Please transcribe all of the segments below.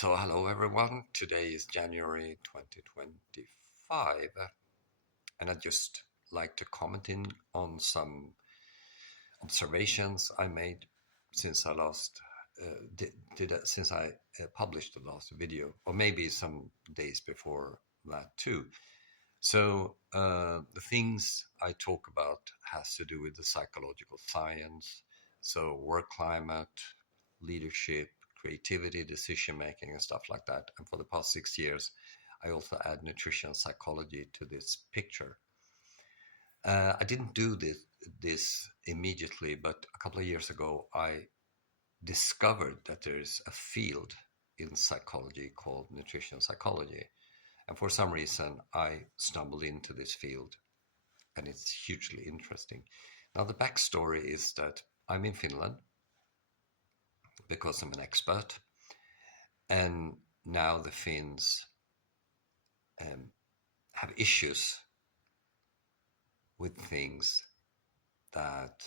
So, hello everyone. Today is January 2025, and I'd just like to comment in on some observations I made since I last since I published the last video, or maybe some days before that too. So, the things I talk about has to do with the psychological science, so work climate, leadership, creativity, decision making, and stuff like that. And for the past 6 years, I also add nutrition psychology to this picture. I didn't do this immediately, but a couple of years ago, I discovered that there is a field in psychology called nutrition psychology. And for some reason, I stumbled into this field, and it's hugely interesting. Now, the backstory is that I'm in Finland because I'm an expert, and now the Finns um, have issues with things that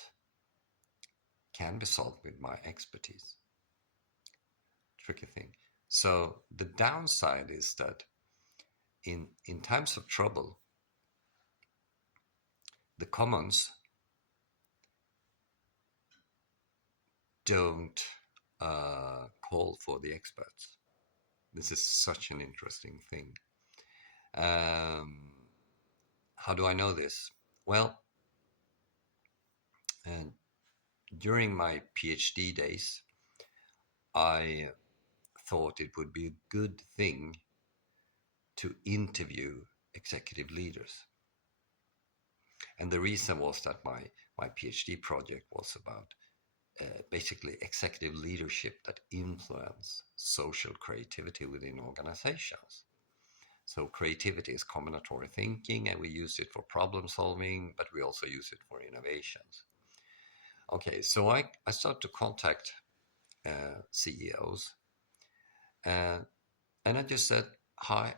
can be solved with my expertise. Tricky thing. So the downside is that in times of trouble, the commons don't call for the experts. This is such an interesting thing. Um, how do I know this? Well, and during my PhD days, I thought it would be a good thing to interview executive leaders. And the reason was that my PhD project was about basically executive leadership that influence social creativity within organizations. So creativity is combinatory thinking, and we use it for problem solving, but we also use it for innovations. Okay, so I started to contact CEOs, and I just said, "Hi,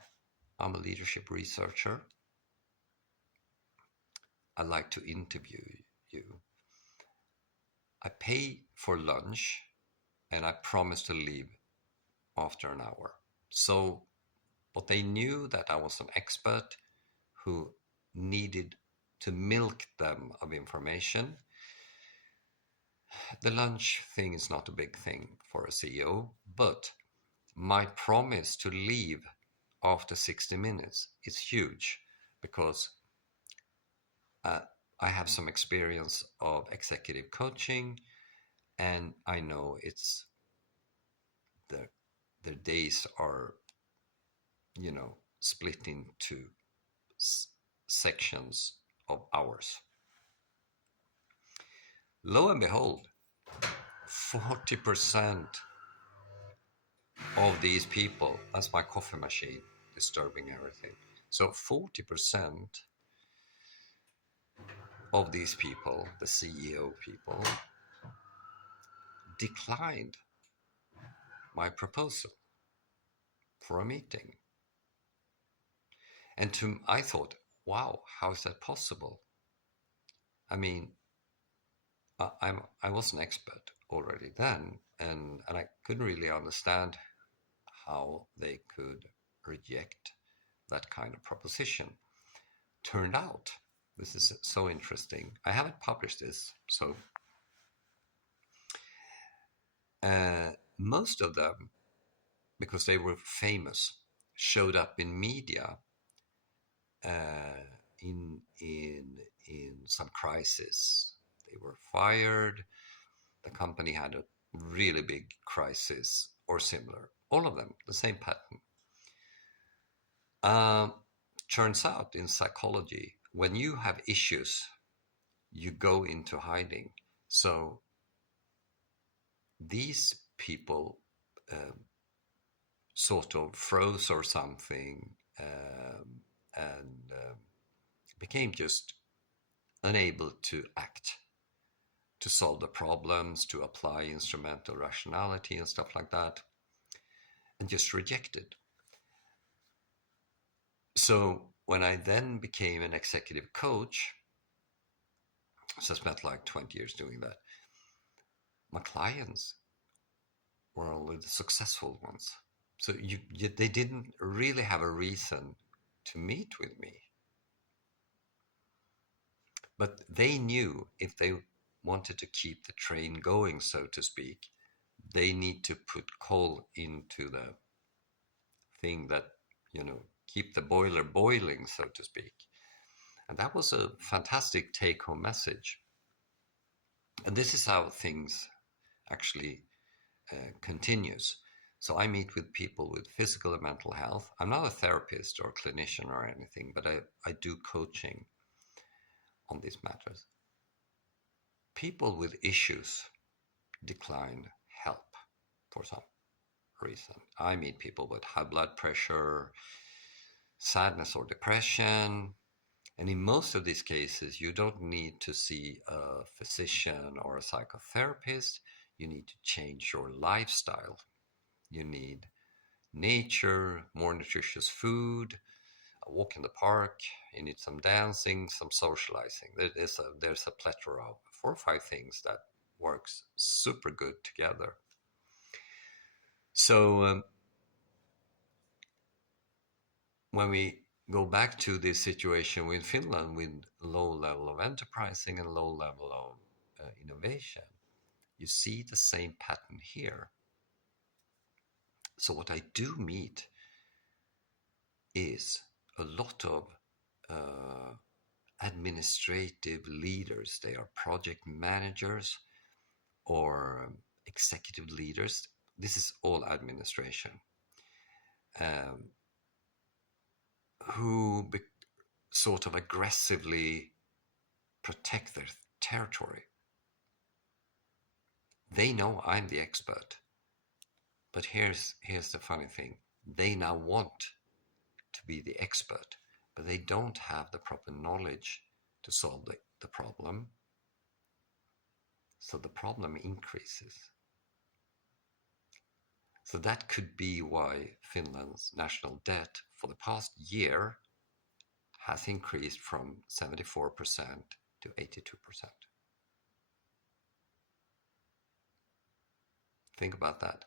I'm a leadership researcher. I'd like to interview you. I pay for lunch, and I promise to leave after an hour." So, but they knew that I was an expert who needed to milk them of information. The lunch thing is not a big thing for a CEO, but my promise to leave after 60 minutes is huge because uh, I have some experience of executive coaching, and I know it's the days are, split into sections of hours. Lo and behold, 40% of these people, that's my coffee machine disturbing everything. So 40% of these people, the CEO people, declined my proposal for a meeting. And I thought, wow, how is that possible? I mean, I was an expert already then, and I couldn't really understand how they could reject that kind of proposition. Turned out, this is so interesting. I haven't published this, so most of them, because they were famous, showed up in media uh, in some crisis. They were fired. The company had a really big crisis or similar. All of them, the same pattern. Turns out in psychology, when you have issues, you go into hiding. So these people sort of froze or something, and became just unable to act, to solve the problems, to apply instrumental rationality and stuff like that, and just rejected. So when I then became an executive coach, so I spent like 20 years doing that, my clients were only the successful ones. So they didn't really have a reason to meet with me. But they knew if they wanted to keep the train going, so to speak, they need to put coal into the thing that, keep the boiler boiling, so to speak. And that was a fantastic take home message. And this is how things actually continues. So I meet with people with physical and mental health. I'm not a therapist or clinician or anything, but I do coaching on these matters. People with issues decline help for some reason. I meet people with high blood pressure, sadness or depression. And in most of these cases, you don't need to see a physician or a psychotherapist. You need to change your lifestyle. You need nature, more nutritious food, a walk in the park. You need some dancing, some socializing. There's a plethora of 4 or 5 things that works super good together. So when we go back to this situation with Finland, with low level of enterprising and low level of innovation, you see the same pattern here. So what I do meet is a lot of administrative leaders. They are project managers or executive leaders. This is all administration, um, who sort of aggressively protect their territory. They know I'm the expert, but here's the funny thing: they now want to be the expert, but they don't have the proper knowledge to solve the problem. So the problem increases. So that could be why Finland's national debt for the past year has increased from 74% to 82%. Think about that.